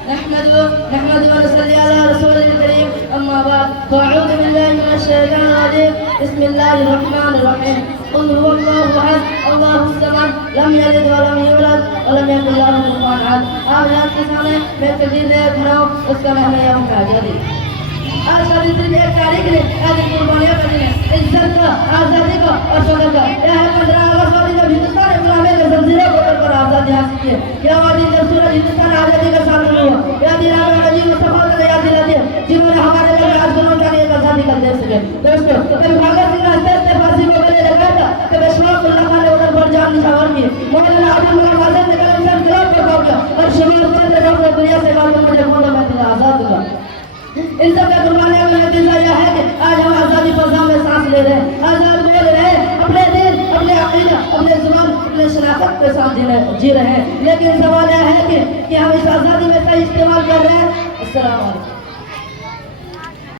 نحمد ونصلي على رسوله الكريم أما بعد فأعوذ بالله من الشيطان الرجيم بسم الله الرحمن الرحيم قل هو الله أحد الله الصمد لم يلد ولم يولد ولم يكن له كفوا أحد آيات کے سامنے میں تجدید کھڑا ہوں اس کا نام ہے یوم آزادی آج کا دن صرف ایک تاریخ نے آج قربانیاں کرنی ہے عزت کا آزادی کا اور فخر کا یہ ہے 15 اگست والی جب ہندوستان غلامی کے زنجیروں کو توڑ کر آزادی حاصل کی ہے یہ والی جب سورج ہندوستان آزادی کا سال ہوا یہ دلانے والی مصطفیٰ نے یاد دلاتی ہے جنہوں نے ہمارے لیے آج گنوں کا ایک آزادی کا دے سکے دوستو کبھی بھگت سنگھ راستے سے پھانسی کو گلے لگایا تھا کبھی اشفاق اللہ خان نے ادھر پر جان نشاور کی مولانا عبد الملک آزاد نے کلم سے انقلاب پر کھا گیا اور شمال چند نے دنیا سے معلوم مجھے مولا میں تجھے آزاد دوں ان سب کے قربانیوں کا نتیجہ یہ ہے کہ آج ہم آزادی فضا میں سانس لے رہے ہیں آزاد بول رہے ہیں اپنے دین اپنے عقیدہ اپنے زبان اپنے شناخت کے ساتھ جی رہے ہیں لیکن سوال یہ ہے کہ ہم اس آزادی میں صحیح استعمال کر رہے ہیں السلام علیکم